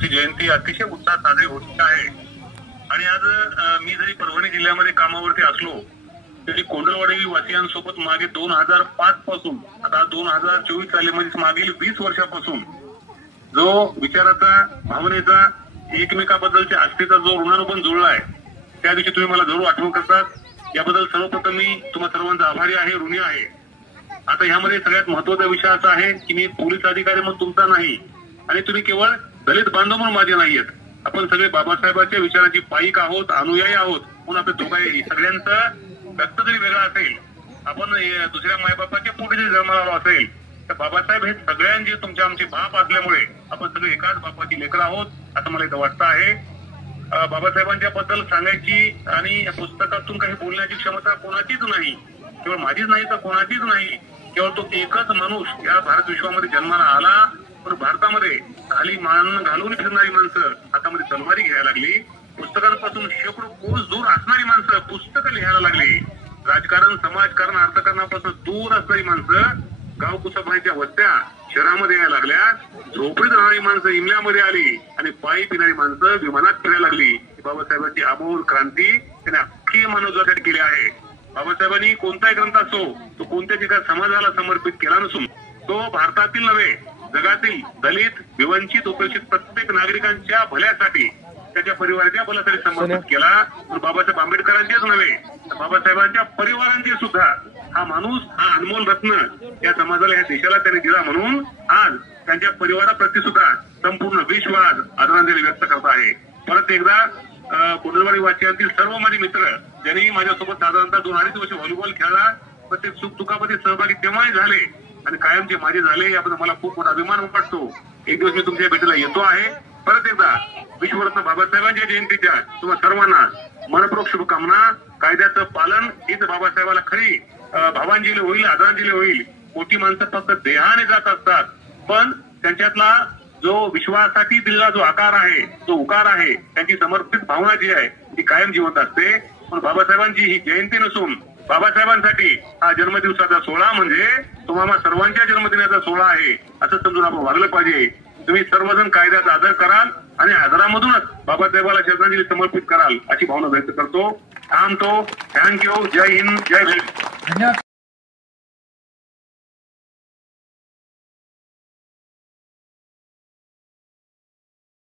बाबासाहेबांची जयंती अतिशय उत्साहात साजरी होत आहे। आणि आज मी जरी परभणी जिल्ह्यामध्ये कामावरती असलो तरी कोंडलवाडी वासियांसोबत मागे 2005 पासून आता 2024 साली म्हणजे मागील 20 वर्षापासून जो विचाराचा भावनेचा एकमेकाबद्दलच्या आस्थेचा जो ऋणानुबंध जुळला आहे त्या दिवशी तुम्ही मला जरूर आठवण करतात। याबद्दल सर्वप्रथम मी तुम्हा सर्वांचा आभारी आहे, ऋणी आहे। आता ह्यामध्ये सगळ्यात महत्वाचा विषय असा आहे की मी पोलीस अधिकारी म्हणून तुमचा नाही आणि तुम्ही केवळ दलित बांधव म्हणून माझे नाहीयेत। आपण सगळे बाबासाहेबांच्या विचारांची पाईक आहोत, अनुयायी आहोत म्हणून आपल्या दोघांही सगळ्यांचं व्यक्त जरी वेगळा असेल, आपण दुसऱ्या मायबापाच्या पोटी जरी जन्माला आलो असेल तर बाबासाहेब हे सगळ्यांचे तुमचे आमचे बाप असल्यामुळे आपण सगळे एकाच बापाची लेकरं आहोत असं मला इथं वाटतं आहे। बाबासाहेबांच्या बद्दल सांगायची आणि पुस्तकातून काही बोलण्याची क्षमता कोणाचीच नाही, केवळ माझीच नाही तर कोणाचीच नाही। केवळ तो एकच माणूस या भारत विश्वामध्ये जन्माला आला, पण भारतामध्ये खाली मान घालून फिरणारी माणसं हातामध्ये तलवारी घ्यायला लागली, पुस्तकांपासून शेकडो कोस दूर असणारी माणसं पुस्तकं लिहायला लागली, राजकारण समाजकारण अर्थकारणापासून दूर असणारी माणसं गाव कुसाबाईच्या वस्त्या शहरामध्ये यायला लागल्या, झोपडीत राहणारी माणसं इमल्यामध्ये आली आणि पायी पिणारी माणसं विमानात फिरायला लागली। बाबासाहेबांची अमोल क्रांती त्याने अख्खी मानवजातीसाठी केली आहे। बाबासाहेबांनी कोणताही ग्रंथ असो तो कोणत्याच एका समाजाला समर्पित केला नसून तो भारतातील नव्हे जगातील दलित विवंचित उपेक्षित प्रत्येक नागरिकांच्या भल्यासाठी त्याच्या परिवाराच्या भल्यासाठी समर्पित केला। बाबासाहेब आंबेडकरांचेच नव्हे तर बाबासाहेबांच्या परिवारांचे सुद्धा हा माणूस हा अनमोल रत्न या समाजाला या देशाला त्यांनी दिला म्हणून आज त्यांच्या परिवाराप्रती सुद्धा संपूर्ण विश्व आज आदरांजली व्यक्त करत आहे। परत एकदा कोंडलवाडी वासियांतील सर्व माझे मित्र ज्यांनी माझ्यासोबत साधारणतः 2-2.5 वर्ष व्हॉलीबॉल खेळला, प्रत्येक सुख दुःखामध्ये सहभागी तेव्हाही झाले आणि कायमचे माझे झाले, याबद्दल मला खूप मोठा अभिमान वाटतो। एक दिवस मी तुमच्या भेटीला येतो आहे। परत एकदा विश्वरत्न बाबासाहेबांच्या जयंतीच्या तुम्हा सर्वांना मनपूर्वक शुभकामना। कायद्याचं पालन हीच बाबासाहेबाला खरी भावांजली होईल, आदरांजली होईल। मोठी माणसं फक्त देहाने जात असतात, पण त्यांच्यातला जो विश्वासाठी दिलेला जो आकार आहे, जो उकार आहे, त्यांची समर्पित भावना जी आहे ती कायम जिवंत असते। पण बाबासाहेबांची ही जयंती नसून बाबासाहेबांसाठी हा जन्मदिवसाचा सोहळा म्हणजे तुम्हाला सर्वांच्या जन्मदिनाचा सोहळा आहे असं समजून आपण वागलं पाहिजे। तुम्ही सर्वजण कायद्याचा आदर कराल आणि आदरामधूनच बाबासाहेबाला श्रद्धांजली समर्पित कराल अशी भावना व्यक्त करतो। थांबतो। थँक्यू। जय हिंद, जय भीम।